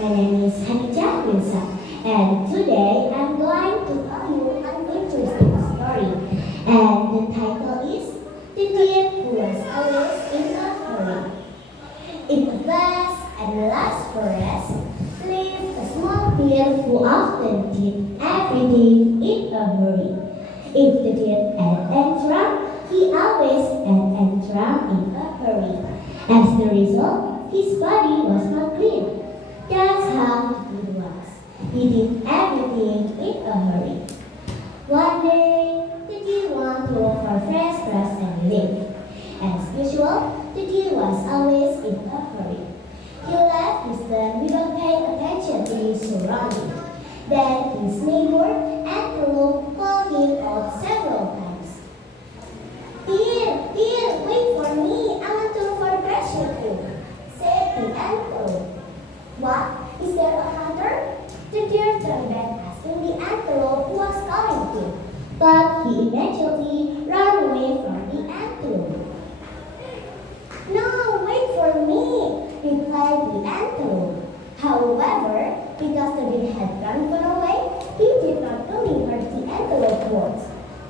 My name is Hanija Wilson, and today I'm going to tell you an interesting story. And the title is The Deer Who Was Always in a Hurry. In a vast and lush forest lived a small deer who often did everything in a hurry. If the deer had an entrance, he always had an entrance in a hurry. As the result, his body was not clean. That's how the deer was. He did everything in a hurry. One day, the deer wanted to look for fresh grass and live. As usual, the deer was always in a hurry. He left his den without paying attention to his surroundings. Then his neighbor, Antelope, called him out several times. Deer, wait for me. I want to look for treasure too, said the antelope. What? Is there a hunter? The deer turned back asking the antelope who was calling him, but he eventually ran away from the antelope. No, wait for me, replied the antelope. However, because the deer had run far away, he did not really hear the antelope's words.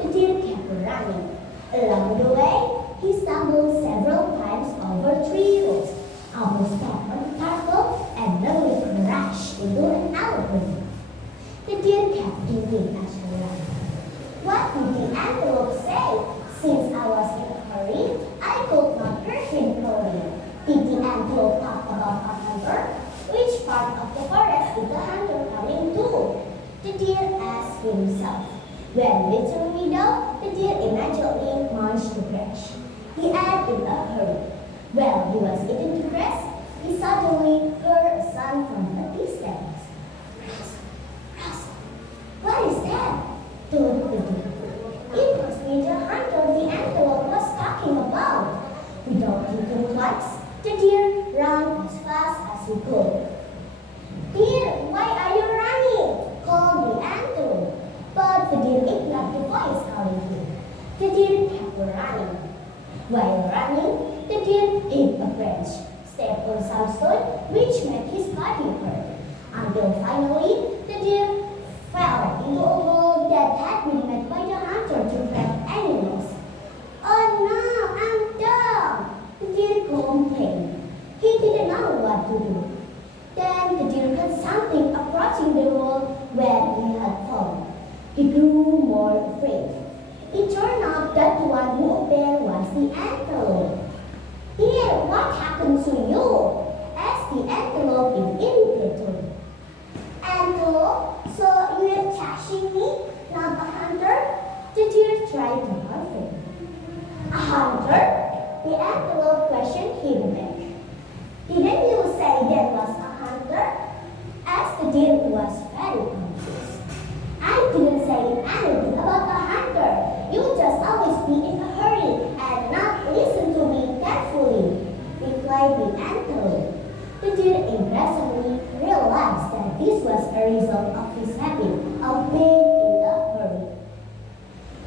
The deer kept running. Along the way, he stumbled several times over tree roots, almost stepped on a turtle, and nearly crashed into an alligator. The deer kept thinking as he ran. What did the antelope say? Since I was in a hurry, I could not hear him clearly. Did the antelope talk about a hunter? Which part of the forest is the hunter coming to? The deer asked himself. When returning though, the deer immediately marched to grass. He ate in a hurry. While he was eating the grass, he suddenly heard a sound from a distance. Rustle, what is that? Thought the deer. It must be the hunter the antelope was talking about. Without thinking twice, the deer ran as fast as he could. Deer, why are you running? Called the antelope. But the deer ignored the voice calling him. The deer kept running. While running, the deer hit a branch, stepped on some stone, which made his body hurt, until finally the deer fell into a hole that had been made by the hunter to trap animals. Oh no, I'm dumb! The deer complained. He didn't know what to do. Then the deer heard something approaching the hole where he had fallen. He grew more afraid. It turned out that the one who obeyed was the antelope. Deer, what happened to you? Asked the antelope in irritated. Antelope, so you're chasing me, not a hunter? The deer tried to answer. A hunter? The antelope questioned him back. Didn't you say there was a hunter? Asked the deer who was very confused. I didn't say anything about a hunter. You just always be in a hurry and not listen to me carefully, replied the antelope. The deer impressively realized that this was a result of his habit of being in a hurry.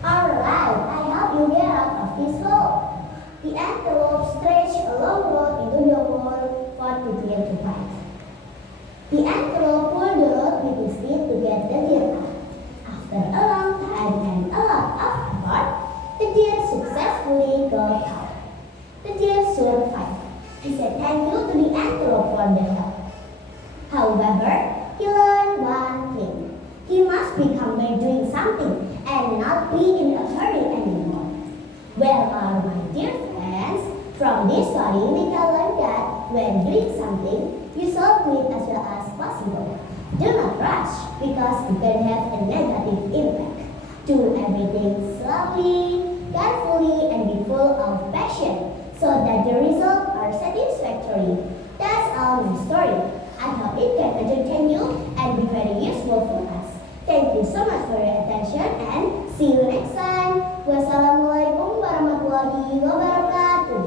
Alright, I help you get out of this hole. The antelope stretched a long rod into the hole for the deer to bite. The antelope pulled the rod with his teeth to get the deer out. After a long time and a lot of effort, the deer successfully got out. The deer survived. He said thank you to the antelope for the help. However, he learned one thing. He must become by doing something and not be in a hurry anymore. Well, my dear friends, from this story we can learn that when doing something, you should do it as well as possible. Do not rush because it can have a negative impact. Do everything slowly, carefully, and be full of passion so that the results are satisfactory. That's all my story. I hope it can entertain you and be very useful for us. Thank you so much for your attention and see you next time. Wassalamualaikum warahmatullahi wabarakatuh.